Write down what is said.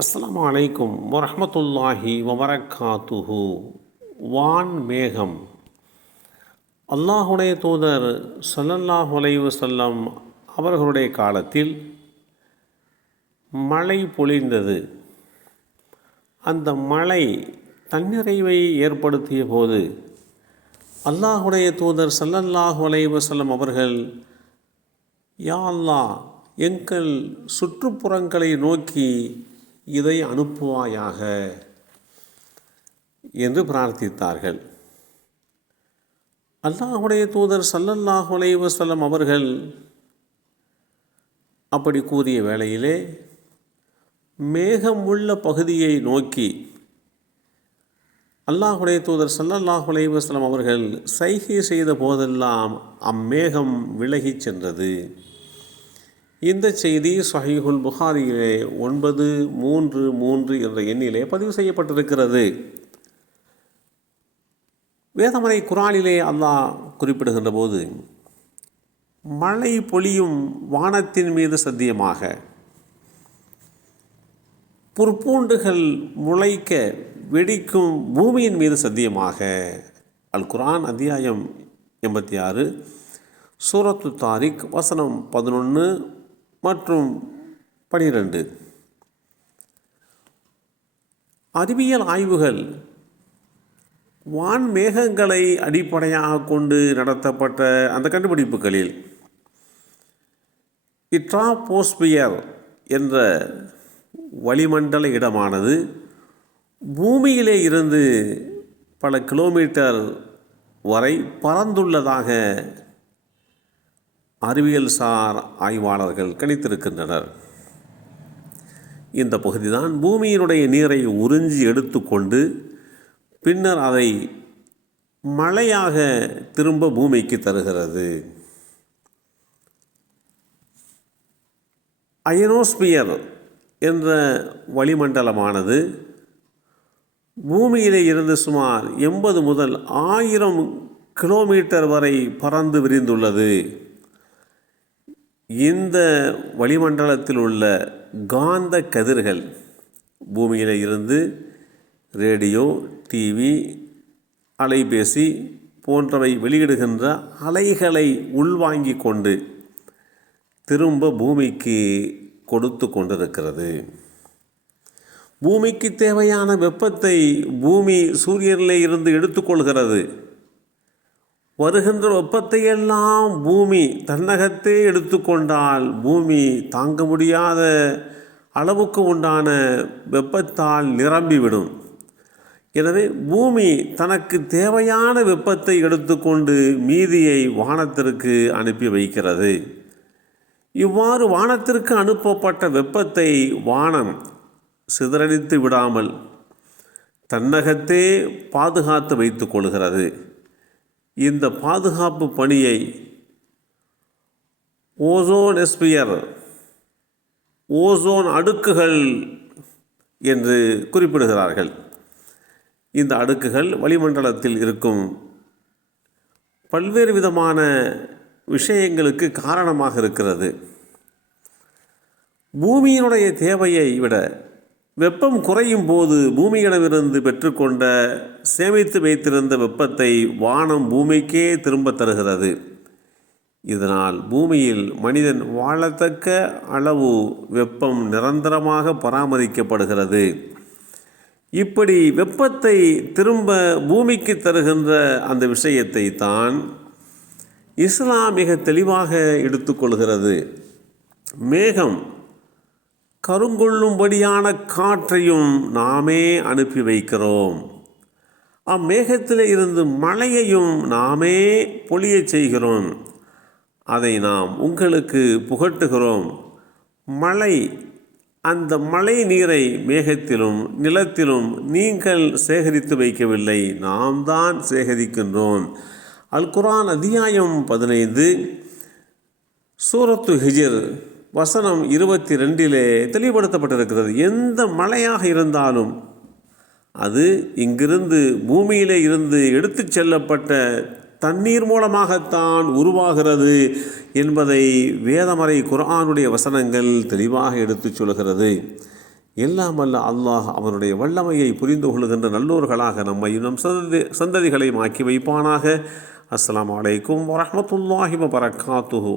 அஸ்லாம் அலைக்கும் வரமத்துல்லாஹி வபரக்காத்துஹு. வான் மேகம். அல்லாஹுடைய தூதர் சல்லல்லாஹ் வலைவு செல்லம் அவர்களுடைய காலத்தில் மழை பொழிந்தது. அந்த மழை தன்னிறைவை ஏற்படுத்திய போது அல்லாஹுடைய தூதர் சல்லல்லாஹ் வலைவு செல்லம் அவர்கள் யா அல்லாஹ் எங்கள் சுற்றுப்புறங்களை நோக்கி இதை அனுப்புவாயாக என்று பிரார்த்தித்தார்கள். அல்லாஹுடைய தூதர் சல்லல்லாஹு அலைஹி அவர்கள் அப்படி கூறிய வேளையிலே மேகம் உள்ள பகுதியை நோக்கி அல்லாஹுடைய தூதர் ஸல்லல்லாஹு அலைஹி அவர்கள் சைகை செய்த போதெல்லாம் அம்மேகம் விலகிச் சென்றது. இந்த செய்தி சஹீஹுல் புகாரியிலே ஒன்பது மூன்று மூன்று என்ற எண்ணிலே பதிவு செய்யப்பட்டிருக்கிறது. வேதமலை குரானிலே அல்லாஹ் குறிப்பிடுகின்ற போது மழை பொழியும் வானத்தின் மீது சத்தியமாக புற்பூண்டுகள் முளைக்க வெடிக்கும் பூமியின் மீது சத்தியமாக அல் குரான் அத்தியாயம் எண்பத்தி ஆறு சூரத்து தாரிக் வசனம் பதினொன்று மற்றும் பனிரெண்டு. அறிவியல் ஆய்வுகள் வான் மேகங்களை அடிப்படையாக கொண்டு நடத்தப்பட்ட அந்த கண்டுபிடிப்புகளில் இட்ராபோஸ்பியர் என்ற வளிமண்டல இடமானது பூமியிலே இருந்து பல கிலோமீட்டர் வரை பறந்துள்ளதாக அறிவியல் சார் ஆய்வாளர்கள் கணித்திருக்கின்றனர். இந்த பகுதிதான் பூமியினுடைய நீரை உறிஞ்சி எடுத்துக்கொண்டு பின்னர் அதை மழையாக திரும்ப பூமிக்கு தருகிறது. அயனோஸ்பியர் என்ற வளிமண்டலமானது பூமியிலே இருந்து சுமார் எண்பது முதல் ஆயிரம் கிலோமீட்டர் வரை பறந்து விரிந்துள்ளது. இந்த வளிமண்டலத்தில் உள்ள காந்த கதிர்கள் பூமியில் இருந்து ரேடியோ டிவி அலைபேசி போன்றவை வெளியிடுகின்ற அலைகளை உள்வாங்கி கொண்டு திரும்ப பூமிக்கு கொடுத்து கொண்டிருக்கிறது. பூமிக்கு தேவையான வெப்பத்தை பூமி சூரியனிலே இருந்து எடுத்துக்கொள்கிறது வருகின்ற வெப்பத்தையெல்லாம் பூமி தன்னகத்தே எடுத்துக்கொண்டால் பூமி தாங்க முடியாத அளவுக்கு உண்டான வெப்பத்தால் நிரம்பிவிடும். எனவே பூமி தனக்கு தேவையான வெப்பத்தை எடுத்துக்கொண்டு மீதியை வானத்திற்கு அனுப்பி வைக்கிறது. இவ்வாறு வானத்திற்கு அனுப்பப்பட்ட வெப்பத்தை வானம் சிதறடித்து விடாமல் தன்னகத்தே பாதுகாத்து வைத்து கொள்கிறது. இந்த பாதுகாப்பு பணியை ஓசோன் எஸ்பியர் ஓசோன் அடுக்குகள் என்று குறிப்பிடுகிறார்கள். இந்த அடுக்குகள் வளிமண்டலத்தில் இருக்கும் பல்வேறு விதமான விஷயங்களுக்கு காரணமாக இருக்கிறது. பூமியினுடைய தேவையை விட வெப்பம் குறையும் போது பூமியிடமிருந்து பெற்றுக்கொண்ட சேமித்து வைத்திருந்த வெப்பத்தை வானம் பூமிக்கே திரும்ப தருகிறது. இதனால் பூமியில் மனிதன் வாழத்தக்க அளவு வெப்பம் நிரந்தரமாக பராமரிக்கப்படுகிறது. இப்படி வெப்பத்தை திரும்ப பூமிக்கு தருகின்ற அந்த விஷயத்தை தான் இஸ்லாம் மிக தெளிவாக எடுத்துக்கொள்கிறது மேகம் கருங்கொள்ளும்படியான காற்றையும் நாமே அனுப்பி வைக்கிறோம். அம்மேகத்தில் இருந்து மழையையும் நாமே பொழியச் செய்கிறோம். அதை நாம் உங்களுக்கு புகட்டுகிறோம். மழை அந்த மழை நீரை மேகத்திலும் நிலத்திலும் நீங்கள் சேகரித்து வைக்கவில்லை. நாம் தான் சேகரிக்கின்றோம். அல்குரான் அத்தியாயம் பதினைந்து சூரத்து ஹிஜிர். வசனம் இருபத்தி ரெண்டிலே தெளிவுபடுத்தப்பட்டிருக்கிறது. எந்த மழையாக இருந்தாலும் அது இங்கிருந்து பூமியிலே இருந்து எடுத்துச் செல்லப்பட்ட தண்ணீர் மூலமாகத்தான் உருவாகிறது என்பதை வேதமறை குரானுடைய வசனங்கள் தெளிவாக எடுத்துச் சொல்கிறது. எல்லாம் அல்ல அல்லாஹ் அவனுடைய வல்லமையை புரிந்து கொள்கின்ற நல்லோர்களாக நம்மையும் நம் சந்ததி சந்ததிகளையும் ஆக்கி வைப்பானாக. அஸ்லாம் அலைக்கும் வரஹ்மத்துல்லாஹி வபரகாத்துஹு.